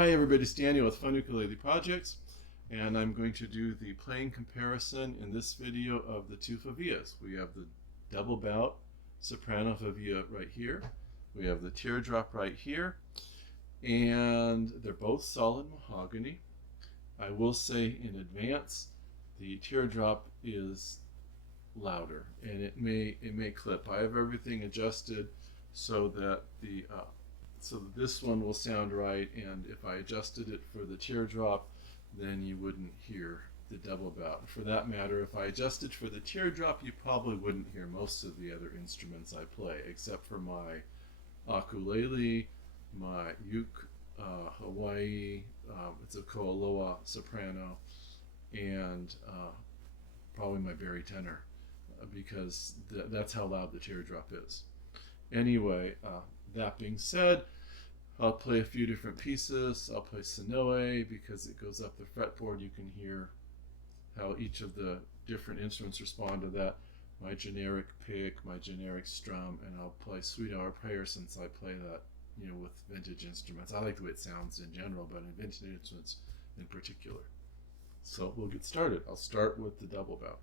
Hi everybody, it's Daniel with funukuleleprojects, and I'm going to do the playing comparison in this video of the two favillas. We have the Double Bout Soprano Favilla right here. We have the Teardrop right here, and they're both solid mahogany. I will say in advance, the Teardrop is louder, and it may clip. I have everything adjusted so that this one will sound right, and if I adjusted it for the Teardrop, then you wouldn't hear the Double Bout. For that matter, if I adjusted for the Teardrop, you probably wouldn't hear most of the other instruments I play, except for my ukulele, my Hawaii, it's a Koaloa soprano, and probably my baritone, because that's how loud the Teardrop is. Anyway, that being said, I'll play a few different pieces. I'll play Sonoe because it goes up the fretboard. You can hear how each of the different instruments respond to that. My generic pick, my generic strum, and I'll play Sweet Hour Prayer since I play that, with vintage instruments. I like the way it sounds in general, but in vintage instruments in particular. So we'll get started. I'll start with the Double Bout.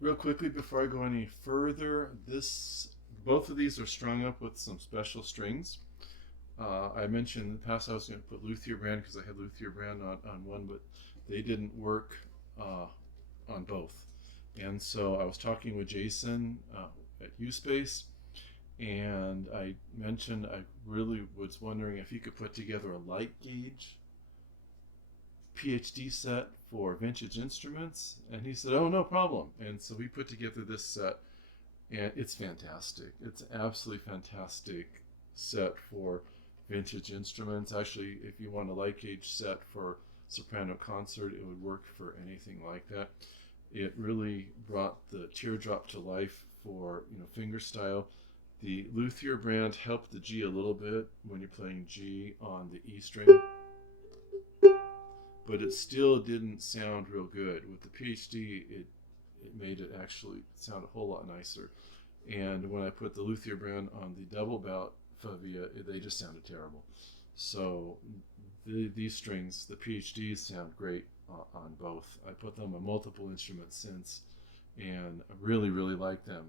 Real quickly before I go any further, both of these are strung up with some special strings. I mentioned in the past I was going to put luthier brand because I had luthier brand on one, but they didn't work on both. And so I was talking with Jason at USpace, and I mentioned I really was wondering if he could put together a light gauge PhD set for vintage instruments, and he said, oh, no problem. And so we put together this set, and it's fantastic. It's an absolutely fantastic set for vintage instruments. Actually, if you want a light gauge set for soprano concert, it would work for anything like that. It really brought the Teardrop to life for fingerstyle. The luthier brand helped the G a little bit when you're playing G on the E string, but it still didn't sound real good. With the PhD, it made it actually sound a whole lot nicer. And when I put the luthier brand on the Double Bout Favilla, they just sounded terrible. So these strings, the PhDs, sound great on both. I put them on multiple instruments since, and I really, really like them.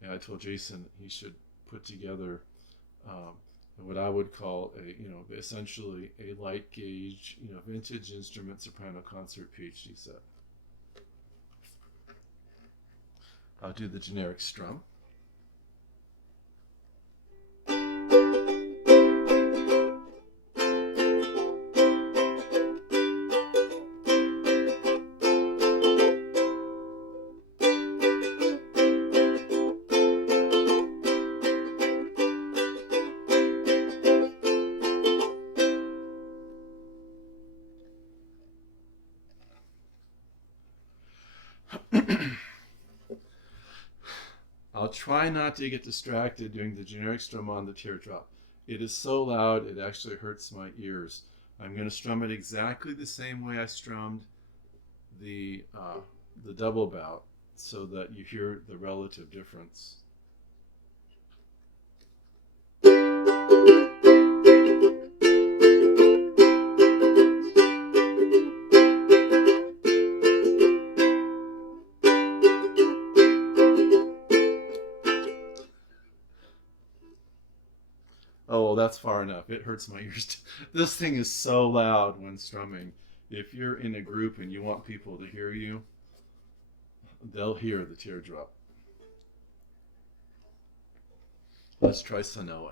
And I told Jason he should put together what I would call essentially a light gauge, vintage instrument soprano concert PhD set. I'll do the generic strum. I'll try not to get distracted doing the generic strum on the Teardrop. It is so loud, it actually hurts my ears. I'm going to strum it exactly the same way I strummed the Double Bout so that you hear the relative difference. Oh, that's far enough. It hurts my ears. This thing is so loud when strumming. If you're in a group and you want people to hear you, they'll hear the teardrop. Let's try Sonoe.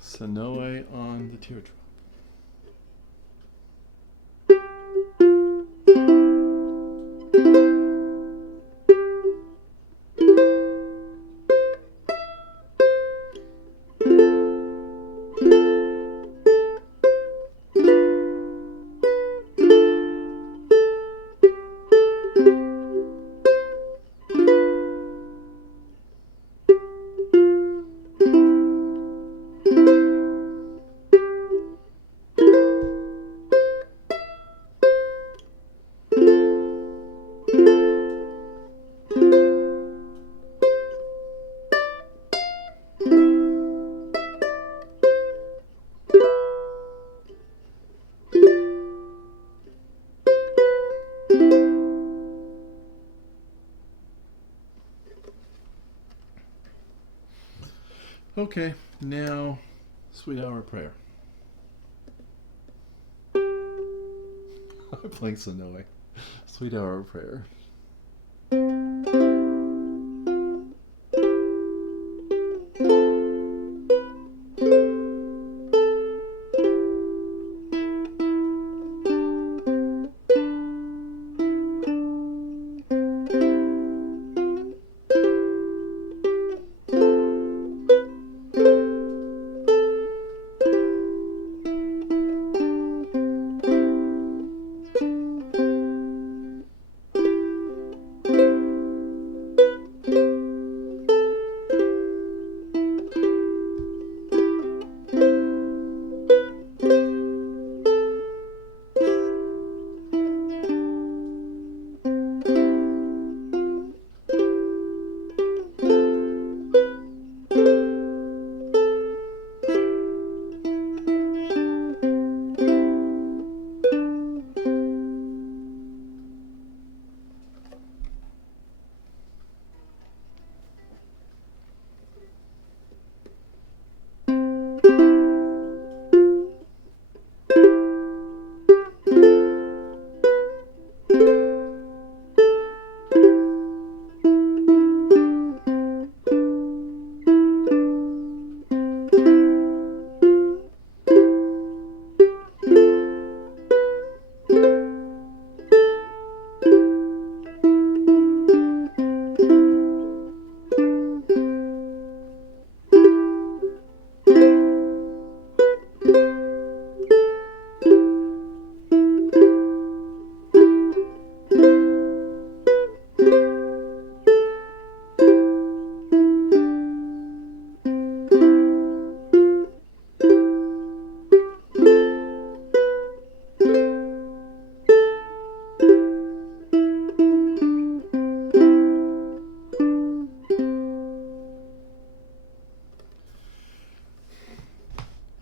Sonoe on the teardrop. Okay, now Sweet Hour Prayer. I'm playing Sonoe. Sweet Hour Prayer.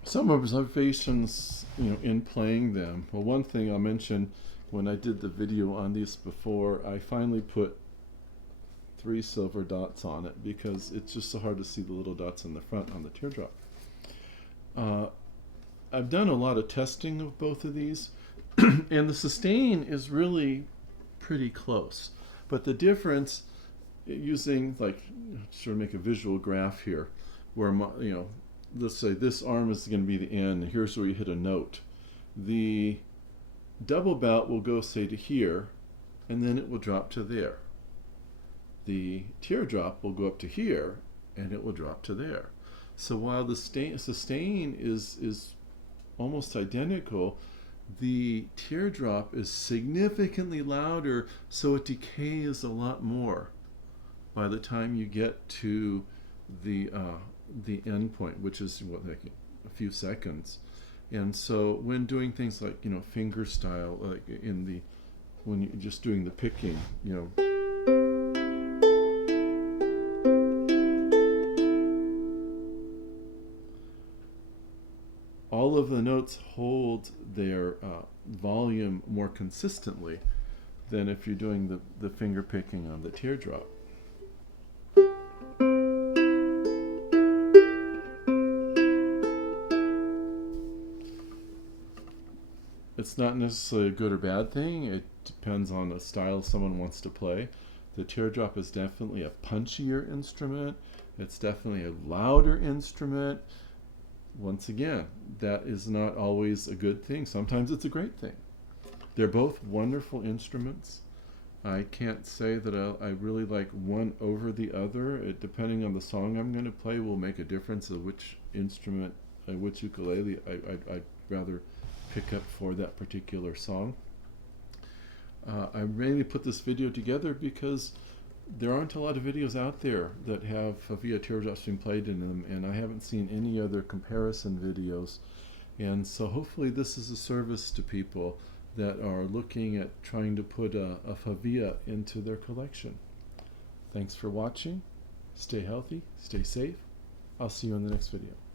Some observations, in playing them. Well, one thing I'll mention, when I did the video on these before, I finally put 3 silver dots on it because it's just so hard to see the little dots in the front on the teardrop. I've done a lot of testing of both of these, and the sustain is really pretty close. But the difference, using, sort of make a visual graph here, where let's say this arm is going to be the N, and here's where you hit a note. The Double Bout will go, say, to here, and then it will drop to there. The Teardrop will go up to here, and it will drop to there. So while the sustain is almost identical, the Teardrop is significantly louder, so it decays a lot more by the time you get to the end point, which is what, like a few seconds. And so when doing things like, you know, finger style, like when you're just doing the picking, you know, all of the notes hold their volume more consistently than if you're doing the finger picking on the Teardrop. It's not necessarily a good or bad thing. It depends on the style someone wants to play. The Teardrop is definitely a punchier instrument. It's definitely a louder instrument. Once again, that is not always a good thing. Sometimes it's a great thing. They're both wonderful instruments. I can't say that I really like one over the other. Depending on the song I'm going to play will make a difference of which instrument, which ukulele I'd rather pick up for that particular song. I mainly put this video together because there aren't a lot of videos out there that have Favilla teardrops being played in them, and I haven't seen any other comparison videos. And so hopefully this is a service to people that are looking at trying to put a Favilla into their collection. Thanks for watching. Stay healthy, stay safe. I'll see you in the next video.